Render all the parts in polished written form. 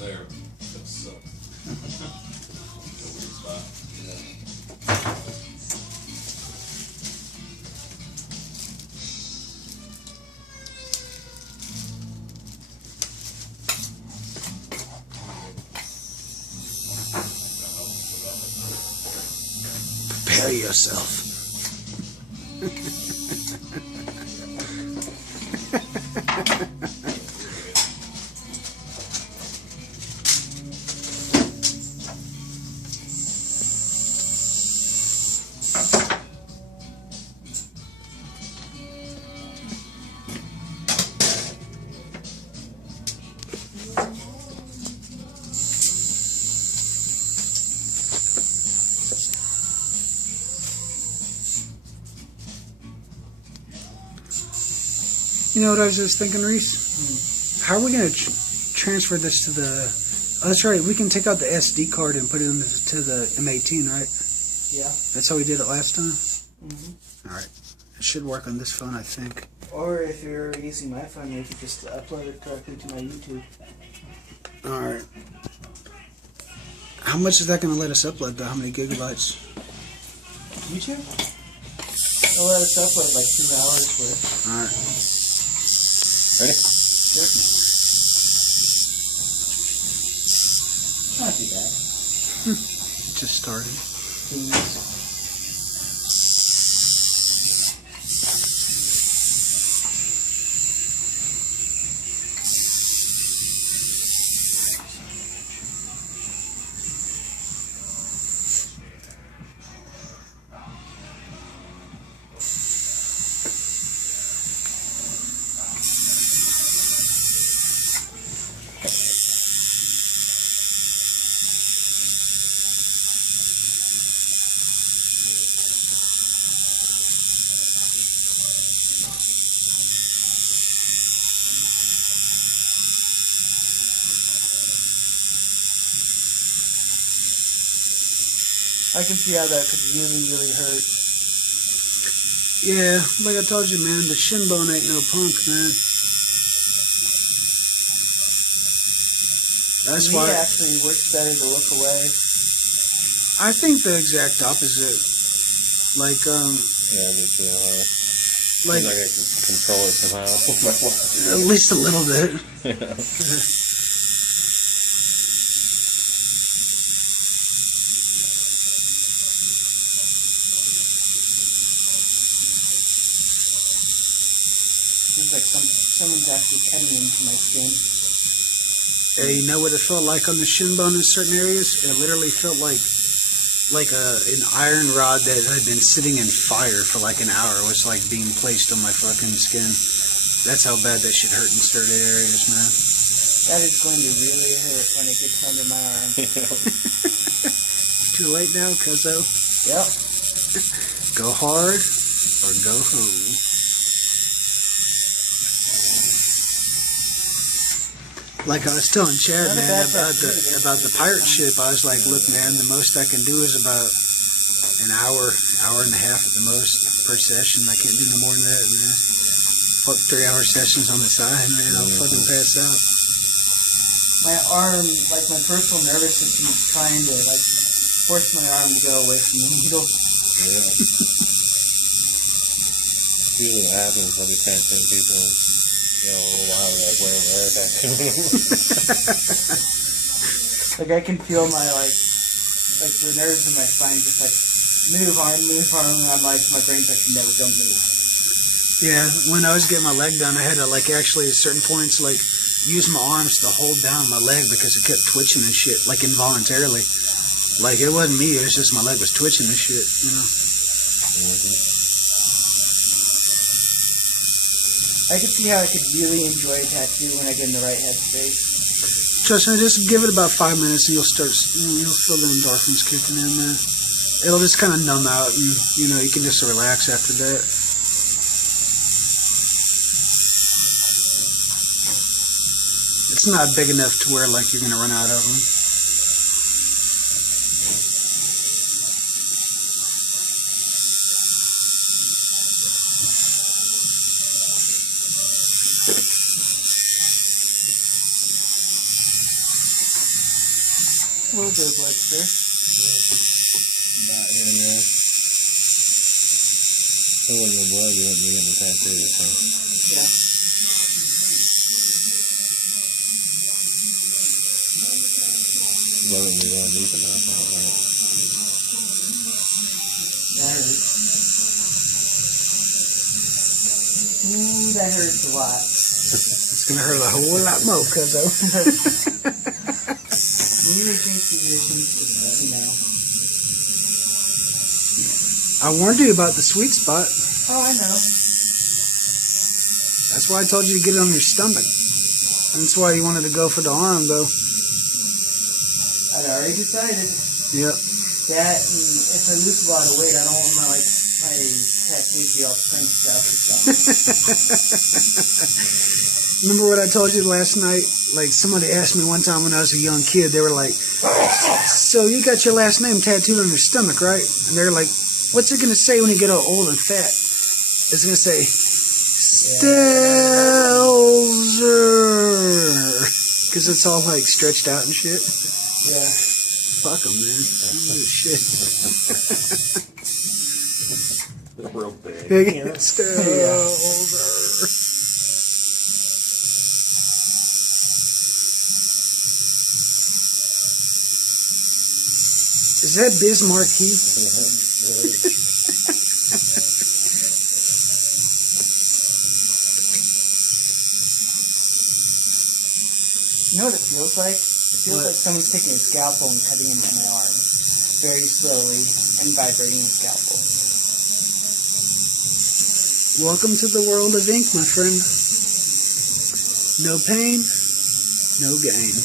there. That's a weird spot. Yeah. Prepare yourself. You know what I was just thinking, Reese? How are we going to transfer this to the... Oh, that's right. We can take out the SD card and put it into the M18, right? Yeah. That's how we did it last time? Mm-hmm. All right. It should work on this phone, I think. Or if you're using my phone, you could just upload it directly to my YouTube. All right. How much is that going to let us upload, though? How many gigabytes? YouTube? I'll let us upload like 2 hours worth. All right. Ready? Sure. Not too bad. Just started. Please. I can see how that could really, really hurt. Yeah, like I told you, man, the shin bone ain't no punk, man. That's why it actually works better to look away. I think the exact opposite. Like, Yeah, I do too. like I can control it somehow with my watch. at least a little bit. Yeah. It's like someone's actually cutting into my skin. Hey, you know what it felt like on the shin bone in certain areas? It literally felt like an iron rod that had been sitting in fire for like an hour was like being placed on my fucking skin. That's how bad that shit hurt in certain areas, man. That is going to really hurt when it gets under my arm. Too late now, cuzzo. Yep. Go hard or go home. Like I was telling Chad, man, about the pirate ship, I was like, look, man, the most I can do is about an hour and a half at the most per session. I can't do no more than that, man. Fuck 3-hour sessions on the side, man. I'll fucking pass out. My arm, like my peripheral nervous system is trying to like force my arm to go away from the needle. Yeah. Usually what happens when these kind of things, people, you know, a while like wearing their hair back. Like I can feel my like the nerves in my spine just like move arm, and I'm like, my brain's like, no, don't move. Yeah, when I was getting my leg done, I had to like actually at certain points like use my arms to hold down my leg because it kept twitching and shit, like involuntarily. Like it wasn't me, it was just my leg was twitching and shit, you know. I could see how I could really enjoy a tattoo when I get in the right headspace. Trust me, just give it about 5 minutes and you'll feel the endorphins kicking in, man. It'll just kind of numb out and, you know, you can just relax after that. It's not big enough to where, like, you're going to run out of them. little bit of blood stir. Not here and there. If there wasn't no blood, you wouldn't be getting the tattoo, so. Yeah. Blood wouldn't be going deep enough, I don't think. That hurts. Ooh, that hurts a lot. It's gonna hurt a whole lot more, cuzzo. When you reach these positions, just let me know. I warned you about the sweet spot. Oh, I know. That's why I told you to get it on your stomach. That's why you wanted to go for the arm, though. I'd already decided. Yep. That, and if I lose a lot of weight, I don't want my tattoos to be all crunched up or something. Remember what I told you last night? Like, somebody asked me one time when I was a young kid, they were like, so you got your last name tattooed on your stomach, right? And they're like, what's it going to say when you get old and fat? It's going to say, Stelzer. Because it's all, like, stretched out and shit. Yeah. Fuck them, man. Holy shit. Real big. Big Stelzer. Is that Bismarck Heath? You know what it feels like? It feels like someone's taking a scalpel and cutting into my arm. Very slowly and vibrating the scalpel. Welcome to the world of ink, my friend. No pain, no gain.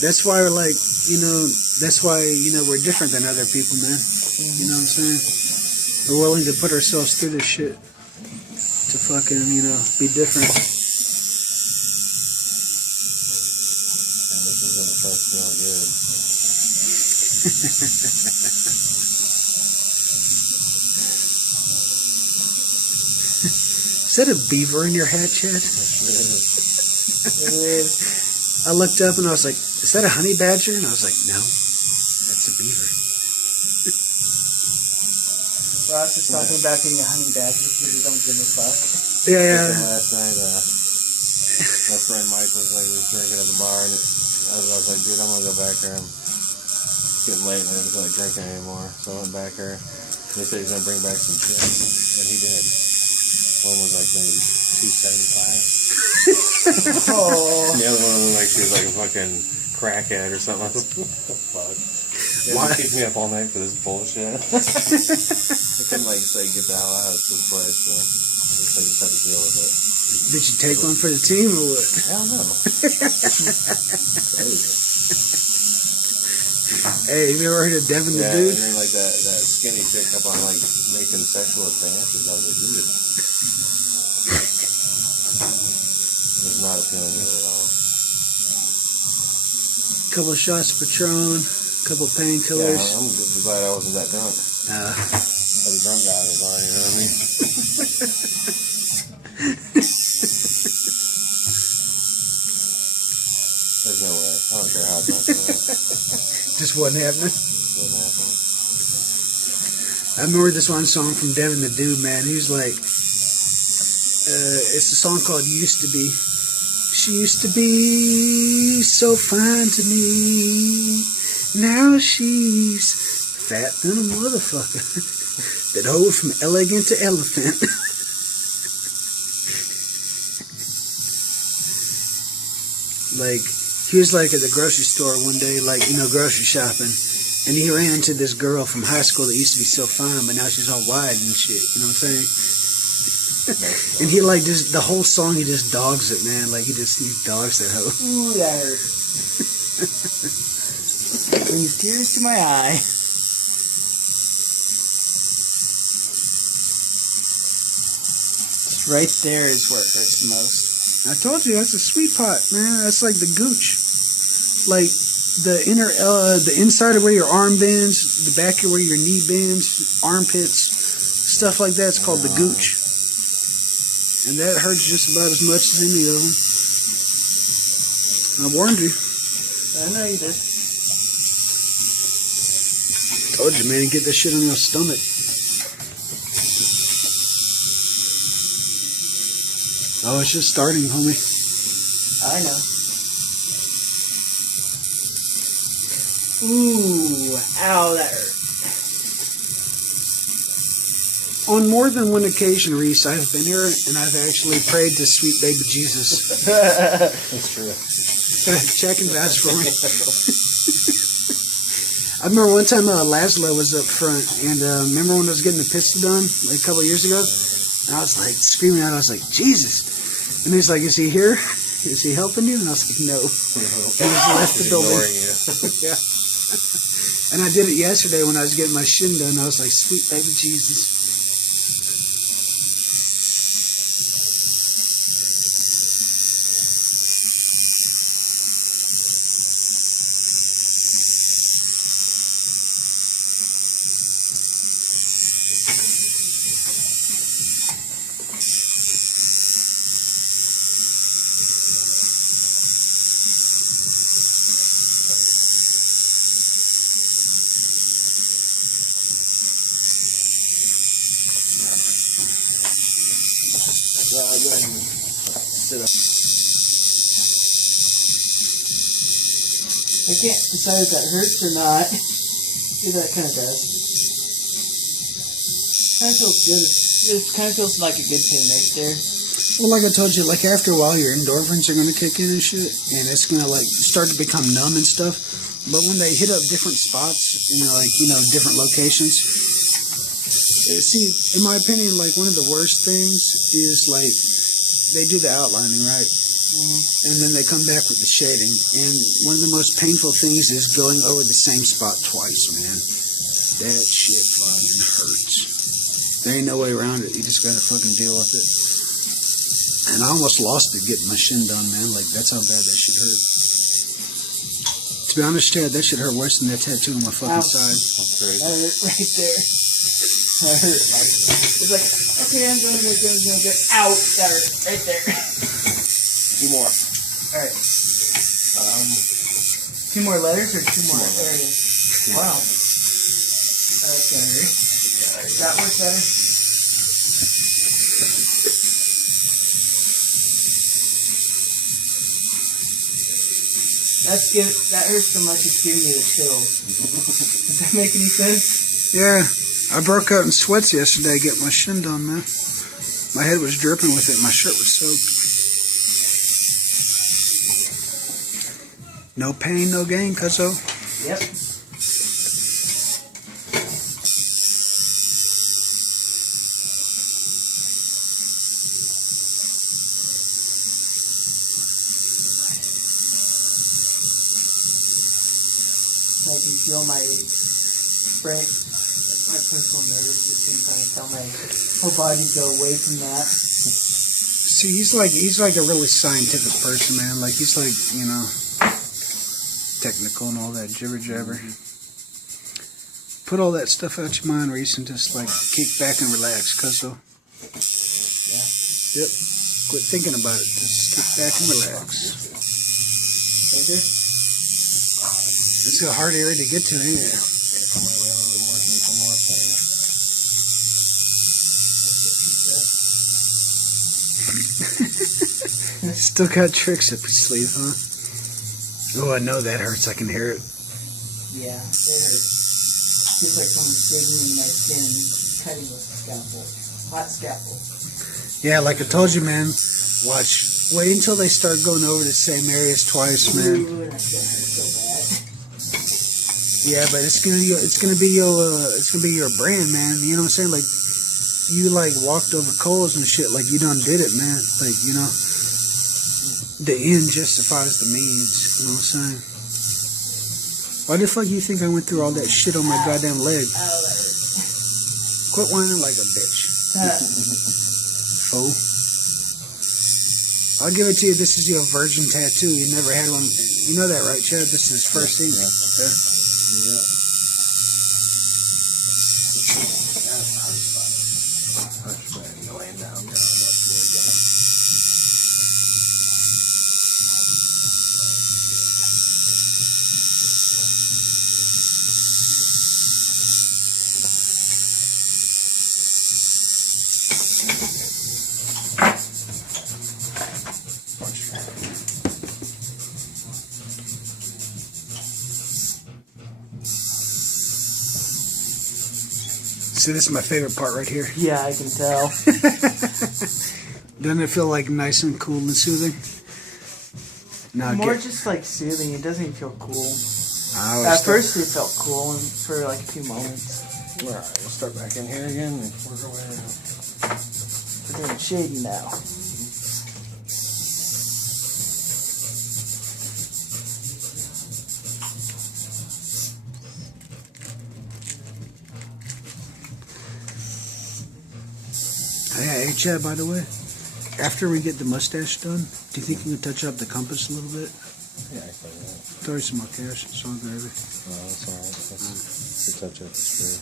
That's why we're like, that's why, we're different than other people, man. You know what I'm saying? We're willing to put ourselves through this shit to fucking, be different. And this is when it starts feeling good. Is that a beaver in your hat, Chad? It is. I looked up and I was like, is that a honey badger? And I was like, no, that's a beaver. Ross is talking about being a honey badger because you don't give a fuck. Yeah. Last night, my friend Mike was drinking at the bar, and I was like, dude, I'm gonna go back there. It's getting late, and I didn't feel like drinking anymore. So I went back there. And he said he's gonna bring back some chips, and he did. One was like maybe $2.75. Oh. And the other one was like she was like a fucking crackhead or something. I was like, what the fuck? Yeah, he keeps me up all night for this bullshit. I couldn't say get the hell out of this place, so I just had to deal with it. Did you take one for the team or what? Hell no. Crazy. Hey, have you ever heard of Devin the Yeah, Dude? and then that skinny chick up on making sexual advances. I was like, dude. It's not appealing to me at all. Couple of shots of Patron, couple of painkillers. Yeah, I'm glad I wasn't that drunk. But the drunk guy was on, you know what I mean? There's no way. I don't care how drunk I was. Just wasn't happening. Wasn't happening. I remember this one song from Devin the Dude, man. He was like, it's a song called Used to Be. She used to be so fine to me. Now she's fat than a motherfucker. That hoe from elegant to elephant. Like, he was like at the grocery store one day, grocery shopping. And he ran into this girl from high school that used to be so fine, but now she's all wide and shit. You know what I'm saying? And he just the whole song he just dogs it, man. He dogs that hoe. Ooh, that hurt. Brings tears to my eye. Right there is where it hurts the most. I told you that's a sweet pot, man. That's like the gooch. Like the inside of where your arm bends, the back of where your knee bends, armpits, stuff like that. It's called the gooch. And that hurts just about as much as any of them. I warned you. I know you did. Told you, man, get that shit on your stomach. Oh, it's just starting, homie. I know. Ooh, ow, that hurt. On more than one occasion, Reese, I've been here and I've actually prayed to sweet baby Jesus. That's true. Check and vouch for me. I remember one time Laszlo was up front, and remember when I was getting the pistol done like a couple of years ago? And I was like screaming out, I was like, Jesus. And he's like, is he here? Is he helping you? And I was like, no. He just left the building. Yeah. And I did it yesterday when I was getting my shin done. I was like, sweet baby Jesus. I can't decide if that hurts or not. Yeah, that kind of does. Kind of feels good. It kind of feels like a good pain right there. Well, like I told you, like after a while, your endorphins are going to kick in and shit, and it's going to like start to become numb and stuff. But when they hit up different spots, different locations, see, in my opinion, like one of the worst things is like they do the outlining, right? And then they come back with the shading. And one of the most painful things is going over the same spot twice, man. That shit fucking hurts. There ain't no way around it. You just gotta fucking deal with it. And I almost lost it getting my shin done, man. Like, that's how bad that shit hurt. To be honest, Chad, that shit hurt worse than that tattoo on my fucking side. That's crazy. That hurt right there. That hurt. It's like, okay, I'm going to go. Ow! That hurt right there. Two more. Alright. 2 more letters or 2 more? There it is. Wow. That's better. That works better. That hurts so much it's giving me the chills. Does that make any sense? Yeah. I broke out in sweats yesterday getting my shin done, man. My head was dripping with it. My shirt was soaked. No pain, no gain, cuzzo. Yep. I can feel my brain, like my personal nervous system trying to tell my whole body to go away from that. See, he's like a really scientific person, man. Like, he's like, technical and all that jibber jabber. Put all that stuff out your mind, Reese, and just like kick back and relax, cuzzo. Yeah. Yep. Quit thinking about it. Just kick back and relax. Thinker? It's a hard area to get to, ain't it? Still got tricks up your sleeve, huh? Oh, I know that hurts. I can hear it. Yeah, it hurts. Feels like someone's digging into my skin and cutting with a scalpel. Hot scalpel. Yeah, like I told you, man. Watch. Wait until they start going over the same areas twice, man. Ooh, that's gonna hurt so bad. Yeah, but it's gonna be your brand, man. You know what I'm saying? Like, you like walked over coals and shit. Like, you done did it, man. Like, the end justifies the means. You know what I'm saying? Why the fuck you think I went through all that shit on my goddamn leg? Oh, that hurt. Quit whining like a bitch. Fool. I'll give it to you. This is your virgin tattoo. You never had one. You know that, right, Chad? This is his first ink. Yeah. Yeah. Laying down. See, this is my favorite part right here. Yeah, I can tell. Doesn't it feel like nice and cool and soothing? No, More just like soothing. It doesn't even feel cool. At first it felt cool for like a few moments. All right, we'll start back in here again and work our way around. We're doing shading now. Hey, Chad, by the way, after we get the mustache done, do you think you can touch up the compass a little bit? Yeah, I can do that. Throw you some more cash. It's all gravy. Oh, that's all right. That's a touch up. It's true.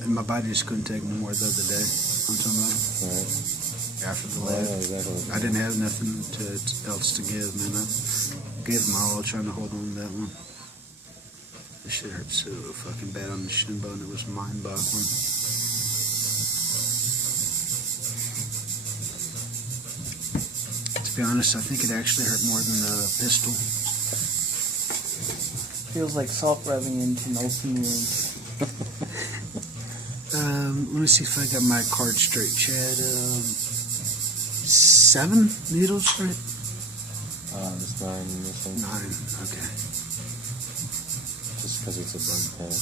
And my body just couldn't take no more the other day. I'm talking about All right. after the Yeah, lab. exactly. I didn't have nothing else to give, man. I gave my all trying to hold on to that one. This shit hurt so fucking bad on the shin bone. It was mind-boggling. To be honest, I think it actually hurt more than the pistol. Feels like salt rubbing into an open wound. Let me see if I got my card straight, Chad. 7 needles, right? It's 9 missing. 9, okay. Just because it's a bug pen.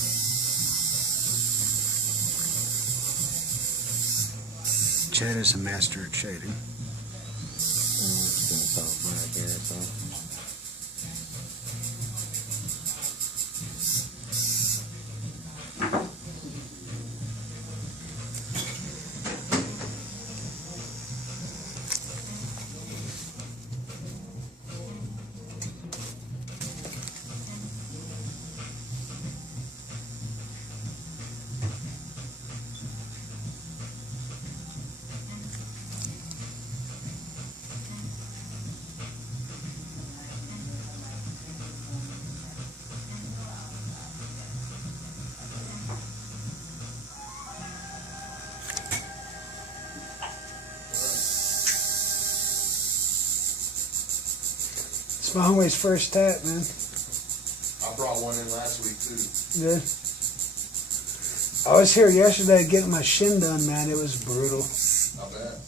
Chad is a master at shading. I'm just going to soft black here, so. It's my homie's first tat, man. I brought one in last week too. Yeah. I was here yesterday getting my shin done, man. It was brutal. I bet.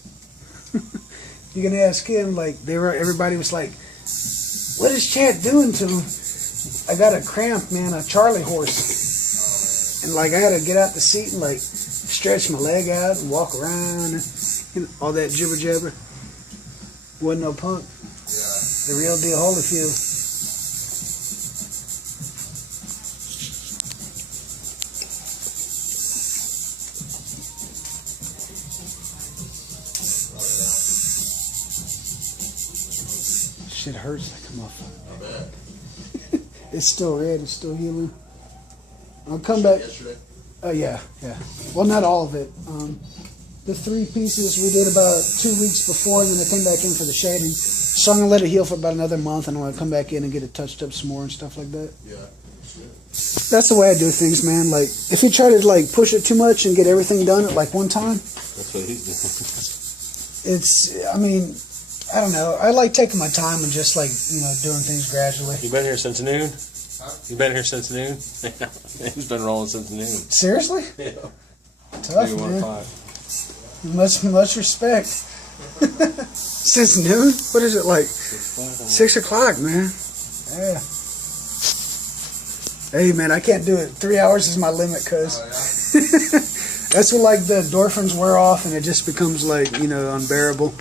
You can ask him, like, everybody was like, what is Chad doing to him? I got a cramp, man, a Charlie horse. And, like, I had to get out the seat and, like, stretch my leg out and walk around and, you know, all that jibber jabber. Wasn't no punk. Yeah. The real deal Holyfield. Shit hurts like a motherfucker. I bet. It's still red. It's still healing. I'll come back. Yesterday. Oh yeah. Well, not all of it. The 3 pieces we did about 2 weeks before, and then I came back in for the shading. So I'm gonna let it heal for about another month, and I'm gonna come back in and get it touched up some more and stuff like that. Yeah. Shit. That's the way I do things, man. Like, if you try to like push it too much and get everything done at like one time, That's what he's doing. it's. I mean, I don't know. I like taking my time and just like, you know, doing things gradually. You been here since noon? Huh? You been here since noon? He's been rolling since noon. Seriously? Yeah. Tough, Maybe 1 man. o'clock. Much respect. Since noon? What is it like? 6 o'clock, man. Yeah. Hey, man, I can't do it. 3 hours is my limit, cuz. Oh, yeah. That's when, like, the endorphins wear off and it just becomes, like, you know, unbearable.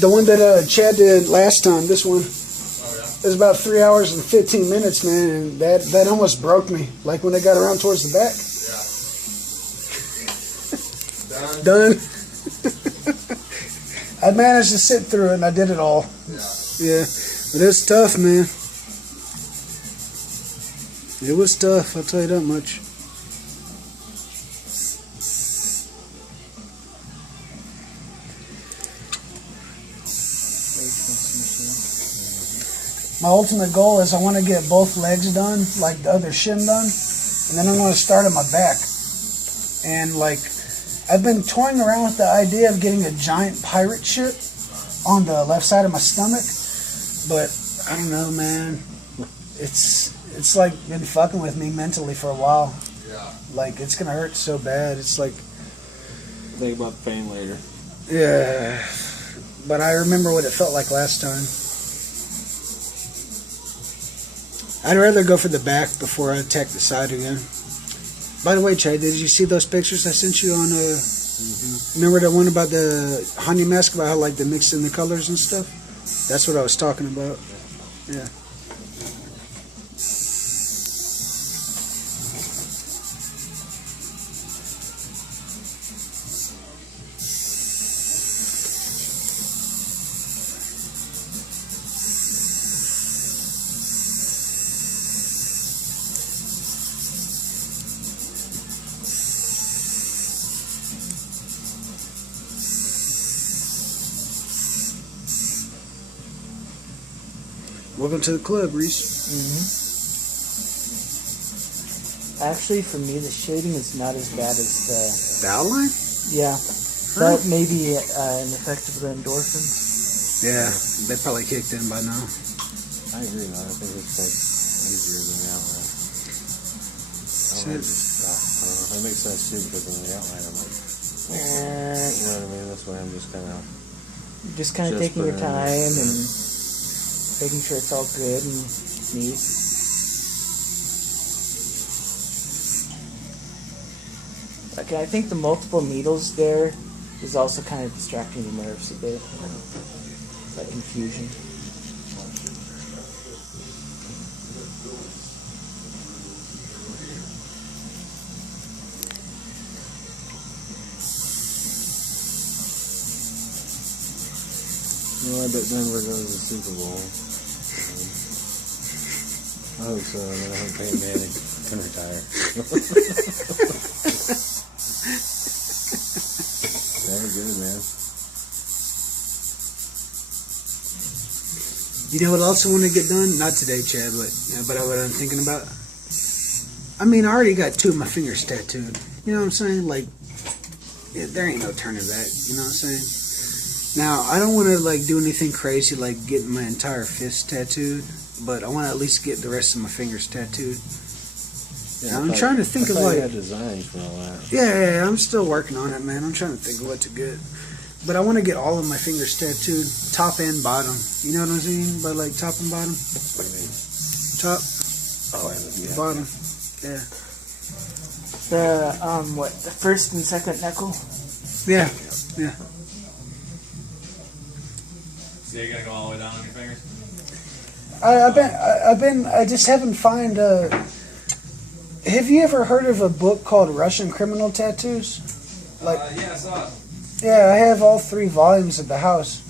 The one that Chad did last time, this one, Oh, yeah. it was about 3 hours and 15 minutes, man, and that almost broke me. Like, when they got around towards the back. Yeah. Done. Done? I managed to sit through it, and I did it all. Yeah. Yeah, but it's tough, man. It was tough, I'll tell you that much. My ultimate goal is I want to get both legs done, like the other shin done, and then I'm going to start at my back. And like, I've been toying around with the idea of getting a giant pirate ship on the left side of my stomach, but I don't know, man. it's like been fucking with me mentally for a while. Yeah. Like it's gonna hurt so bad. It's like, Think about the pain later. yeah. But I remember what it felt like last time. I'd rather go for the back before I attack the side again. By the way, Chad, did you see those pictures I sent you on? Remember that one about the honey mask, about how like they mix in the colors and stuff? That's what I was talking about. Yeah. Welcome to the club, Reese. Actually, for me, the shading is not as bad as The outline? yeah. That may be an effect of the endorphins. Yeah, they probably kicked in by now. I agree, though. I think it's like easier than the outline. Outline just, that makes sense too, because in the outline I'm like, you know what I mean? That's why I'm just kind of Just taking your time and making sure it's all good and neat. Okay, I think the multiple needles there is also kind of distracting the nerves a bit. That confusion. Well, I bet Denver goes to the Super Bowl. I hope so. I mean, I hope Peyton Manning can retire. That was good, man. You know what else I want to get done? Not today, Chad, but what I'm thinking about. I mean, I already got 2 of my fingers tattooed. You know what I'm saying? Like, yeah, there ain't no turning back. You know what I'm saying? Now, I don't want to like do anything crazy like getting my entire fist tattooed, but I want to at least get the rest of my fingers tattooed. Yeah, I'm trying to think of you like had designs for all that. yeah, I'm still working on it, man. I'm trying to think of what to get. But I want to get all of my fingers tattooed, top and bottom. You know what I'm saying? By like top and bottom? What do you mean? Top, Yeah. bottom. Yeah. The first and second knuckle? Yeah. Yeah. So you're gonna go all the way down on your fingers? I just haven't find have you ever heard of a book called Russian Criminal Tattoos? Like, Yeah, I saw it. yeah, I have all 3 volumes at the house.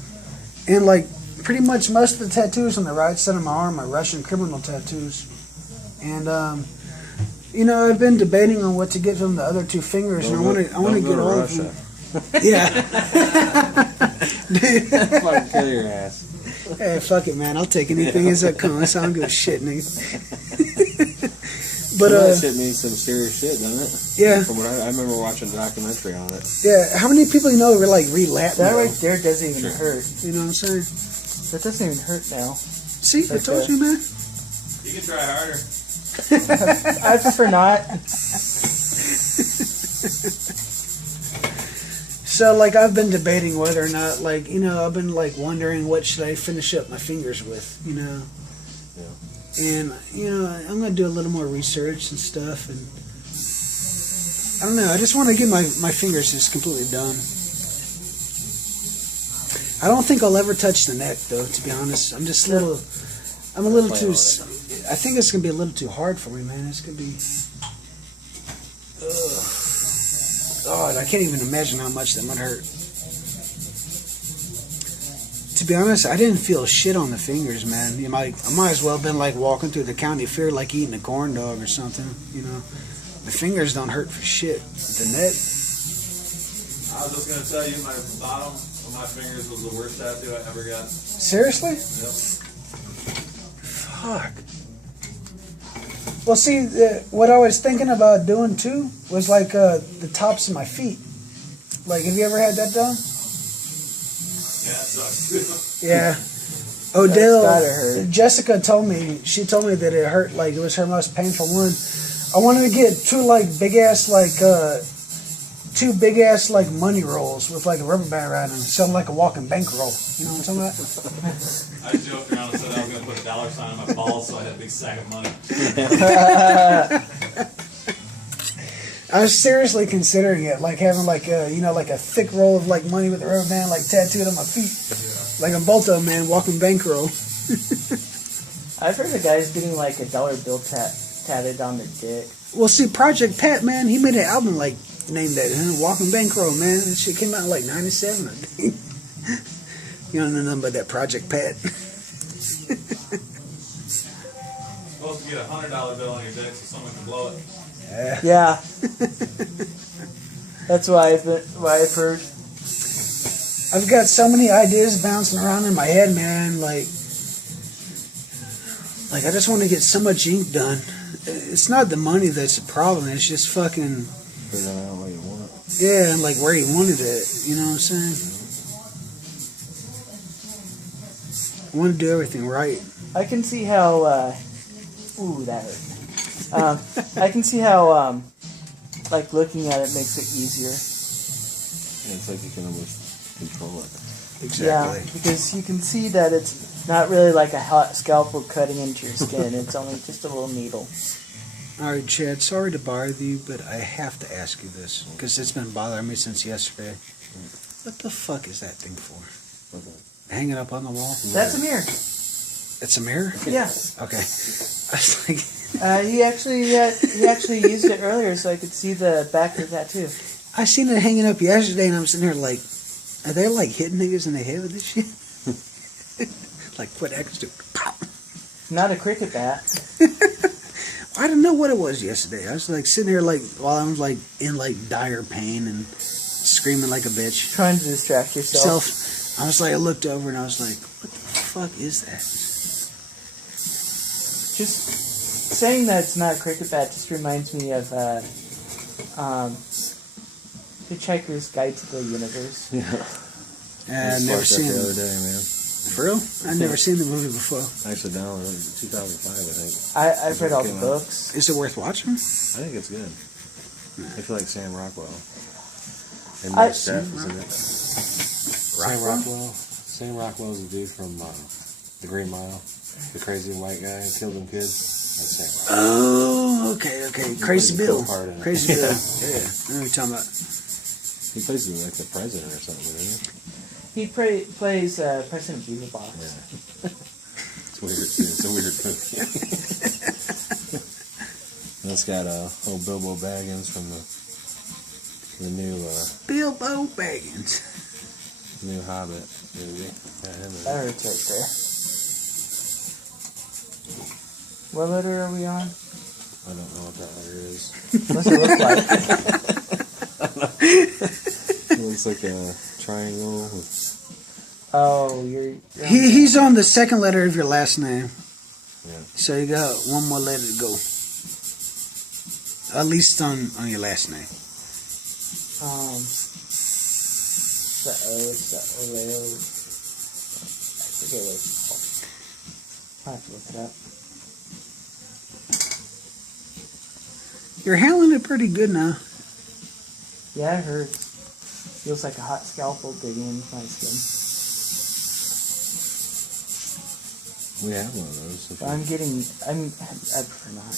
And like pretty much most of the tattoos on the right side of my arm are Russian criminal tattoos. And you know, I've been debating on what to get from the other 2 fingers, and I want to get all of them. Yeah. Fucking kill your ass. Hey, fuck it, man. I'll take anything as it comes. I don't give a shit, nigga. But that shit means some serious shit, doesn't it? Yeah. From what I remember watching a documentary on it. Yeah. How many people you know read Latin? That right there doesn't even hurt. You know what I'm saying? That doesn't even hurt now. See, I told you, man. You can try harder. I prefer not. So, like, I've been debating whether or not, like, you know, I've been, like, wondering what should I finish up my fingers with, you know? Yeah. And, you know, I'm going to do a little more research and stuff, and I don't know, I just want to get my fingers just completely done. I don't think I'll ever touch the neck, though, to be honest. I'm a little too, I think it's going to be a little too hard for me, man. It's going to be, God, I can't even imagine how much that might hurt. To be honest, I didn't feel shit on the fingers, man. I might as well have been like walking through the county fair like eating a corn dog or something, you know. The fingers don't hurt for shit. The neck. I was just gonna tell you, my bottom of my fingers was the worst tattoo I ever got. Seriously? Yep. Fuck. Well, see, what I was thinking about doing too was like the tops of my feet. Like, have you ever had that done? Yeah, it sucks too. Yeah. Odell, That's gotta hurt. Jessica told me, she told me that it hurt, like it was her most painful one. I wanted to get two big ass like money rolls with like a rubber band around them, something like a walking bankroll. You know what I'm talking about? I joked around and said I was going to put a dollar sign on my balls so I had a big sack of money. I was seriously considering it, like having like a like a thick roll of like money with a rubber band like tattooed on my feet, like on both of them, man, walking bankroll. I've heard of guys getting like a dollar bill tatted on their dick. Well, see, Project Pat, man, he made an album like named that, Walking Bankroll, man. That shit came out in like '97, I think. You don't know nothing about that Project Pat. Supposed to get $100 bill on your dick so someone can blow it. Yeah. That's what I've heard. I've got so many ideas bouncing around in my head, man. Like I just want to get so much ink done. It's not the money that's the problem. It's just fucking Figuring out what you want. yeah, and like where you wanted it. You know what I'm saying? I want to do everything right. I can see how. Ooh, that hurt. I can see how, like, looking at it makes it easier. Yeah, it's like you can almost control it. Exactly. Yeah, because you can see that it's not really like a hot scalpel cutting into your skin. It's only just a little needle. All right, Chad, sorry to bother you, but I have to ask you this, because it's been bothering me since yesterday. What the fuck is that thing for? Okay. Hanging up on the wall? That's a mirror. It's a mirror? Yeah. Okay. I was like... He actually used it earlier so I could see the back of the tattoo. I seen it hanging up yesterday, and I'm sitting there like, are they like hitting niggas in the head with this shit? Like, what X do? Pow! Not a cricket bat. I didn't know what it was yesterday. I was like sitting there like while I was like in like dire pain and screaming like a bitch. Trying to distract yourself. I was like, I looked over and I was like, what the fuck is that? Just saying that it's not a cricket bat just reminds me of Hitchhiker's Guide to the Universe. Yeah. I've never seen the other it. day, man. For real? I've never seen the movie before. I actually downloaded it in 2005, I think. I've read all the books. Is it worth watching? I think it's good. I feel like Sam Rockwell. And I- Mike Staff is in it. Sam Rockwell's the dude from The Green Mile. The crazy white guy who killed them kids. That's Sam Rockwell. Oh, okay. Crazy Bill. part in it. Crazy Bill. Yeah. I know what you're talking about. He plays like the president or something, doesn't he? He plays President Beaverbox. Yeah. It's weird, too. It's a weird movie. And it's got old Bilbo Baggins from the new Bilbo Baggins. new Hobbit movie. Yeah, him in That it. hurts right there. What letter are we on? I don't know what that letter is. What's it look like? It looks like a triangle with Oh, you're He's on the second letter of your last name. Yeah. So you got one more letter to go. At least on your last name. the O, it's the Oleo. I forget what it's called. I'll have to look it up. You're handling it pretty good now. Yeah, it hurts. Feels like a hot scalpel digging into my skin. We have one of those. But I prefer not.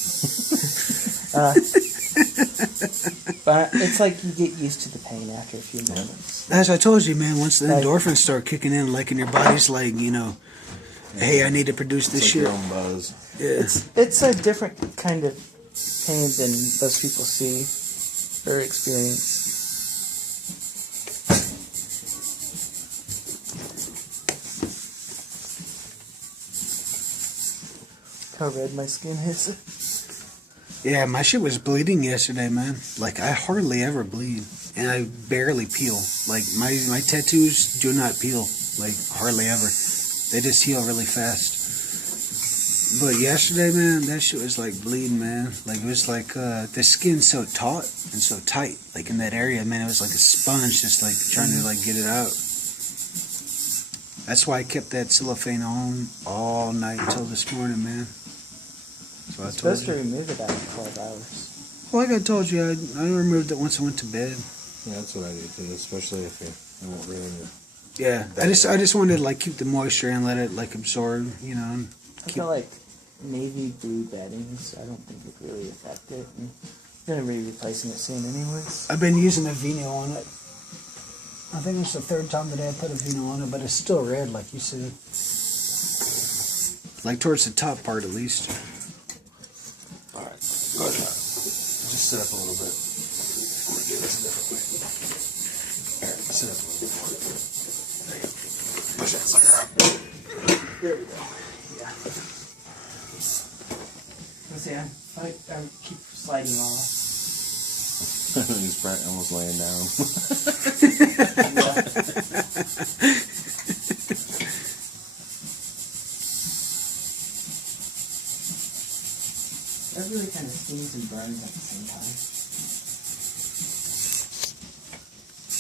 But it's like you get used to the pain after a few moments. As I told you, man, once the Like- endorphins start kicking in, like in your body's like, you know, hey, I need to produce this It's like shit. your own buzz. Yeah. It's a different kind of pain than most people see or experience. How red my skin is. Yeah, my shit was bleeding yesterday, man. Like, I hardly ever bleed. And I barely peel. Like, my tattoos do not peel. Like, hardly ever. They just heal really fast. But yesterday, man, that shit was like bleeding, man. Like, it was like, the skin's so taut and so tight. Like, in that area, man, it was like a sponge just like trying to like get it out. That's why I kept that cellophane on all night until this morning, man. So I You're told supposed to you. remove it after 12 hours. Well, like I told you, I removed it once I went to bed. Yeah, that's what I do too, especially if it won't ruin it. Yeah, I just wanted to like keep the moisture and let it like absorb, you know. And I feel like navy blue bedding, so I don't think it really affect it. And I'm gonna be replacing it soon, anyways. I've been using a vino on it. I think it's the third time today I put a vino on it, but it's still red, like you said. Like towards the top part, at least. All right, go ahead. Just sit up a little bit. I'm gonna do this a different way. All right, sit up a little bit more. There you go. Push that sucker up. There we go. Yeah. Let's see, I keep sliding off. He's almost laying down. That really kind of stings and burns at the same time.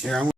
Here, I'm